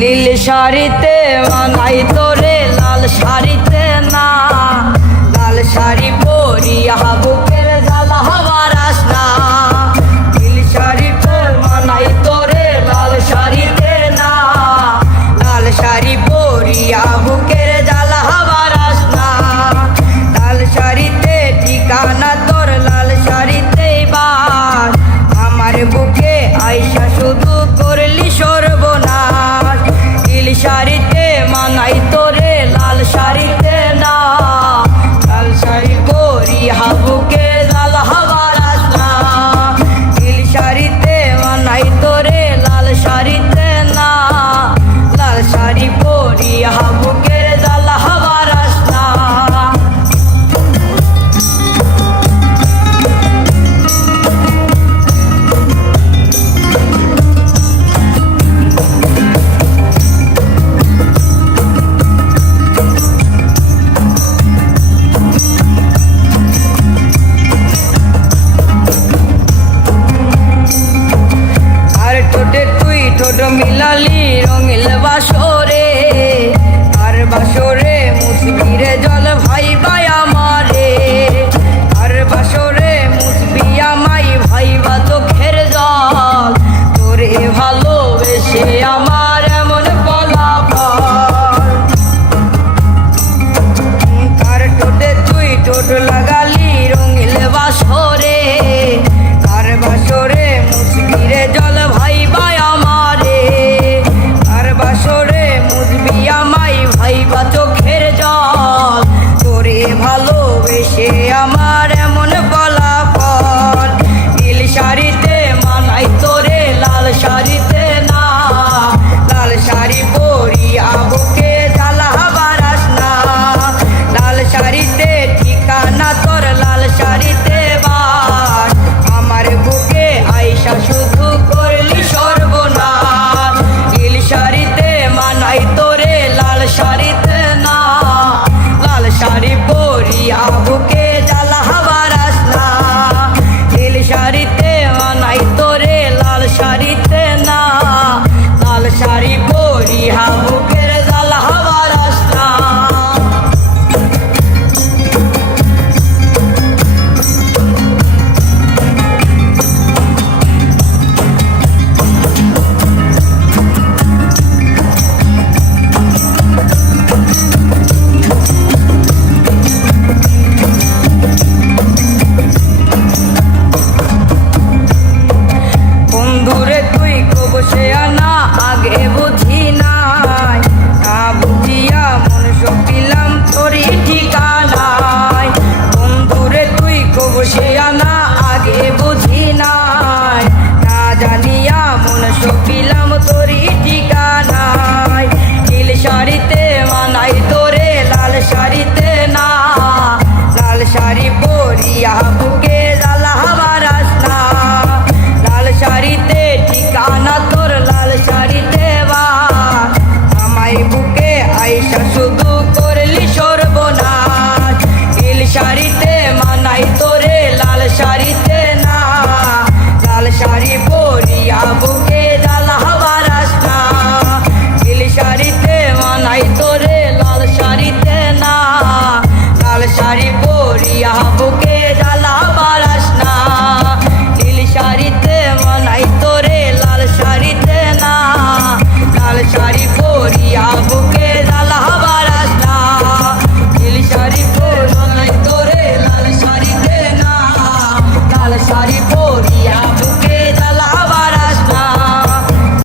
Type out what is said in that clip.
নীল শাড়িতে মানাই তোরে লাল শাড়িতে না, লাল শাড়ি পরিয়া বুকের জ্বালা হবার আসনা। নীল শাড়িতে মানাই তোরে লাল শাড়িতে না, লাল শাড়ি পরিয়া বুকের জ্বালা হবার আসনা। লাল শাড়িতে ঠিকানা তোর লাল শাড়িতেই বাস, আমার বুকে আইসা শুধু করলি সর্বনাশ। নীল শাড়িতে মানাই তোরে লাল শাড়িতে না, লাল শাড়ি পরিয়া বুকে জ্বালা হবার আসনা। নীল শাড়িতে মানাই তোরে লাল শাড়িতে না, লাল শাড়ি পরিয়া বুকের জ্বালা হবার আসনা। ঠোঁট মিলালি রঙিল বাসরে, আর বাসরে মুসবিরে জল ভাই ভাই আমারে। আর বাসরে মুসবি আমাই ভাই বা চোখের জল, তোরে ভালোবেসে আমার এমন ফলাফল। তার ঠোঁটে তুই ঠোঁট লাগালি রঙিল বাসরে, আর বাসরে মুসবিরে জল ভাই ভাই আমারে। আর বাসরে মুসবি আমাই ভাই বা চোখের জল, তোরে ভালোবেসে আমার এমন ফলাফল। নীল শাড়িতে মানাই তোরে লাল শাড়িতে না, লাল শাড়ি পরিয়া বুকে জ্বালা হবার আসনা। লাল শাড়িতে ঠিকানা তোর লাল শাড়িতে বাস, আমার বুকে আইসা শুধু করলি সর্বনাশ। নীল শাড়িতে মানাই তোরে লাল শাড়িতে না, লাল শাড়ি পরিয়া বুকে জ্বালা হবার আসনা। নীল শাড়িতে মানাই তোরে লাল শাড়িতে না, লাল শাড়ি পরিয়া